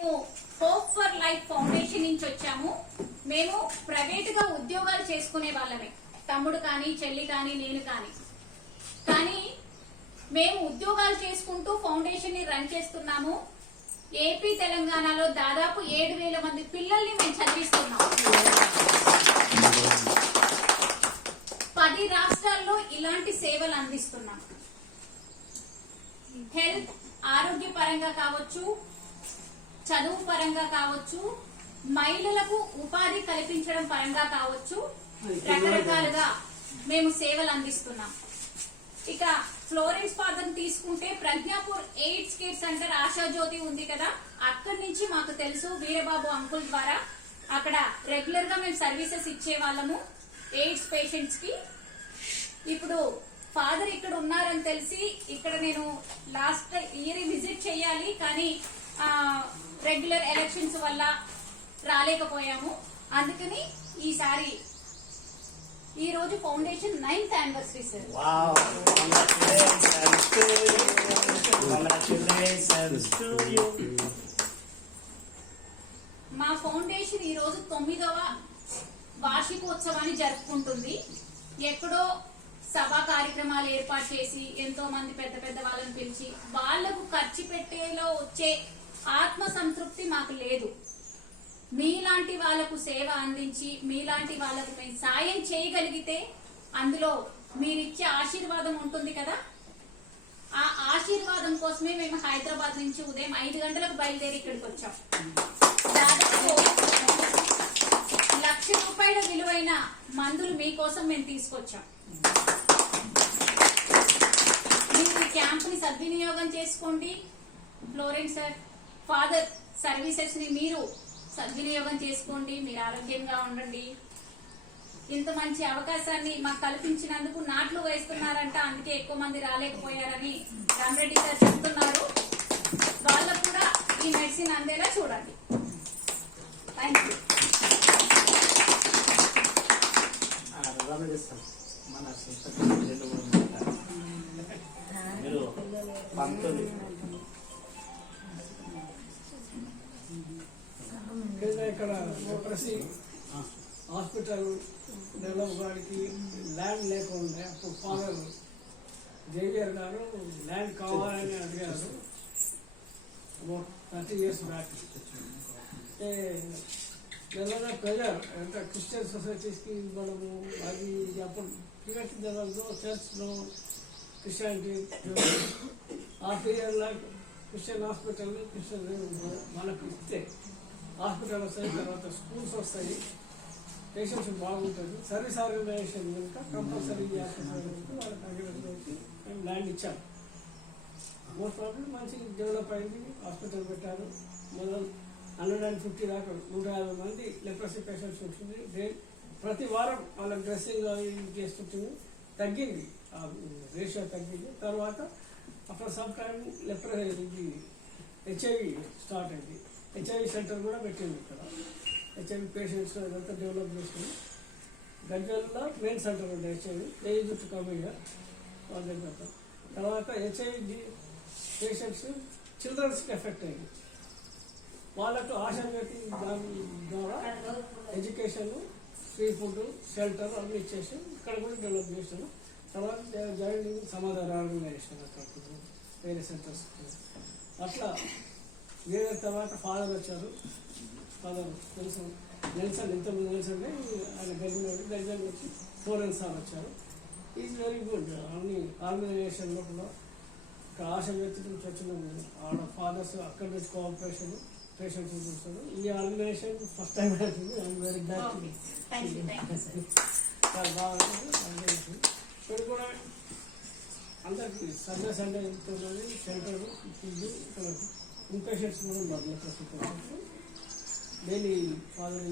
మేము hope for life foundation నుంచి వచ్చాము. మేము ప్రైవేట్ గా ఉద్యోగాలు చేసుకునే వాళ్ళమే, తమ్ముడు కానీ చెల్లి కానీ నేను కానీ మేము ఉద్యోగాలు చేసుకుంటూ ఫౌండేషన్ ని రన్ చేస్తున్నాము. ఏపీ తెలంగాణలో దాదాపు 7,000 మంది పిల్లల్ని మేము చదివిస్తున్నాం. 10 రాష్ట్రాల్లో ఇలాంటి సేవలు అందిస్తున్నాం. హెల్త్ ఆరోగ్య పరంగా కావచ్చు, చదువు పరంగా కావచ్చు, మహిళలకు ఉపాధి కల్పించడం పరంగా కావచ్చు, రకరకాలుగా మేము సేవలు అందిస్తున్నాం. ఇక ఫ్లోరెన్స్ ఫాదర్ తీసుకుంటే ప్రజ్ఞాపూర్ ఎయిడ్స్ కేర్ సెంటర్ ఆశాజ్యోతి ఉంది కదా, అక్కడి నుంచి మాకు తెలుసు వీరబాబు అంకుల్ ద్వారా అక్కడ రెగ్యులర్ గా మేము సర్వీసెస్ ఇచ్చే వాళ్ళము ఎయిడ్స్ పేషెంట్స్ కి. ఇప్పుడు ఫాదర్ ఇక్కడ ఉన్నారని తెలిసి ఇక్కడ నేను లాస్ట్ ఇయర్ విజిట్ చేయాలి, కానీ రెగ్యులర్ ఎలక్షన్స్ వల్ల రాలేకపోయాము. అందుకని ఈసారి ఈ రోజు ఫౌండేషన్ 9th యానివర్సరీ సార్. మా ఫౌండేషన్ ఈ రోజు 9వ వార్షికోత్సవాన్ని జరుపుకుంటుంది. ఎక్కడో సభా కార్యక్రమాలు ఏర్పాటు చేసి ఎంతో మంది పెద్ద పెద్ద వాళ్ళని పిలిచి వాళ్లకు ఖర్చు పెట్టేలో వచ్చే ఆత్మ సంతృప్తి మాకు లేదు. మీలాంటి వాళ్లకు సేవ అందించి మీలాంటి వాళ్లకు మేము సాయం చేయగలిగితే అందులో మీరిచ్చే ఆశీర్వాదం ఉంటుంది కదా, ఆ ఆశీర్వాదం కోసమే మేము హైదరాబాద్ నుంచి ఉదయం 5 గంటలకు బయలుదేరి ఇక్కడికి వచ్చాం. దాదాపు ₹1,00,000 విలువైన మందులు మీకోసం మేము తీసుకొచ్చాం. మీరు ఈ క్యాంప్ ని సద్వినియోగం చేసుకోండి. ఫ్లోరెన్స్ ఫాదర్ సర్వీసెస్ ని మీరు సద్వినియోగం చేసుకోండి. మీరు ఆరోగ్యంగా ఉండండి. ఇంత మంచి అవకాశాన్ని మాకు కల్పించినందుకు నాట్లు వేస్తున్నారంట, అందుకే ఎక్కువ మంది రాలేకపోయారని రామరెడ్డి గారు చెప్తున్నారు. వాళ్ళకు కూడా ఈ మెడిసిన్ అందేలా చూడండి. Thank you. ఇక్కడ ప్రతి హాస్పిటల్ డెవలప్ గారికి ల్యాండ్ లేకుండా అప్పుడు ఫాదర్ జేవియర్ గారు ల్యాండ్ కావాలని అడిగారు 30 years బ్యాక్. ఏదైనా ప్రెజర్ అంటే క్రిస్టియన్ సొసైటీస్కి ఇవ్వడము అది అప్పుడు ప్రివెంట్ జనరల్తో చర్చ్లో క్రిస్టియానిటీ ఆ పీరియడ్లో క్రిస్టియన్ హాస్పిటల్ క్రిస్టియన్ మనకు ఇస్తే హాస్పిటల్ వస్తాయి, తర్వాత స్కూల్స్ వస్తాయి, పేషెంట్స్ బాగుంటుంది. సర్వీస్ ఆర్గనైజేషన్ కనుక కంపల్సరీ వాళ్ళకి అగ్రిమెంట్కి మేము ల్యాండ్ ఇచ్చాం. మోస్ట్ ప్రాబ్లమ్ మంచి డెవలప్ అయింది. హాస్పిటల్ పెట్టారు. మొదలు 150 దాకా 150 మంది లెప్రసీ పేషెంట్స్ ఉంటుంది. ప్రతి వారం వాళ్ళకి డ్రెస్సింగ్ చేస్తుంటుంది. తగ్గింది, రేషియో తగ్గింది. తర్వాత అప్పుడు సమ్ టైం హెచ్ఐవి స్టార్ట్ అయింది. హెచ్ఐవి సెంటర్ కూడా పెట్టింది ఇక్కడ. హెచ్ఐవి పేషెంట్స్ ఇదంతా డెవలప్ చేసుకుని గజ్వేల్లో మెయిన్ సెంటర్ ఉండే హెచ్ఐవి ఏజ్ కమిగా వాళ్ళ దగ్గర. తర్వాత హెచ్ఐవి పేషెంట్స్ చిల్డ్రన్స్కి ఎఫెక్ట్ అయింది. వాళ్ళకు ఆశాజ్యోతి దాని ద్వారా ఎడ్యుకేషన్, ఫ్రీ ఫుడ్, షెల్టర్ అన్ని ఇచ్చేసి ఇక్కడ కూడా డెవలప్ చేసాను. తర్వాత జాయినింగ్ సమాధాన ఆర్గనైజేషన్ అక్కడ వేరే సెంటర్స్ అట్లా. వేరే తర్వాత ఫాదర్ వచ్చారు. ఫాదర్ తెలుసు నెల్సన్, ఇంతకుముందు నెల్సన్ ఆయన గజ్వేల్ వచ్చి ఫ్లోరెన్స్ సార్ వచ్చారు. Is very good. అన్ని ఆర్గనైజేషన్లో కూడా ఇక్కడ ఆశాజ్యోతి నుంచి వచ్చిన ఆడ ఫాదర్స్ అక్కడ నుంచి కోఆపరేషన్ పేషెంట్స్ చూస్తారు. ఈ ఆర్గనైజేషన్ ఫస్ట్ టైం అవుతుంది. I'm very glad. చాలా బాగుంటుంది ఆర్గనైజేషన్. ఇక్కడ కూడా అందరికి సండే వెళ్తున్నది షెల్టర్, ఫుడ్, ఇక్కడ ఇన్పేషెంట్స్ కూడా ఉన్నారు. Daily father